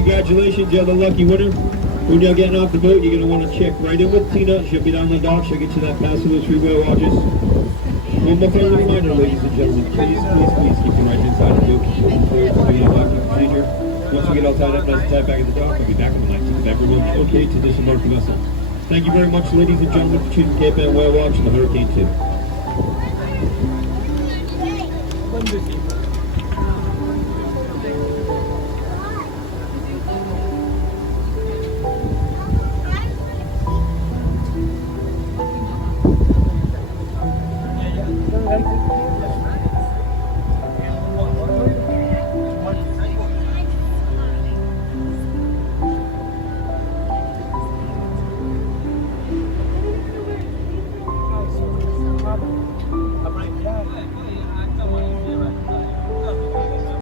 congratulations, you're the lucky winner. When you're getting off the boat, you're going to want to check right in with Tina. She'll be down the dock. She'll get you that pass to those 3 whale watches. One more friendly reminder, ladies and gentlemen, please keep your right inside the boat. Keep it clear to the unlocking procedure. Once we get all tied up, nice and tied back at the dock, we'll be back on the 19th of everyone. Okay to disembark the vessel. Thank you very much, ladies and gentlemen, for choosing Cape Ann Whale Watch and the Hurricane 2.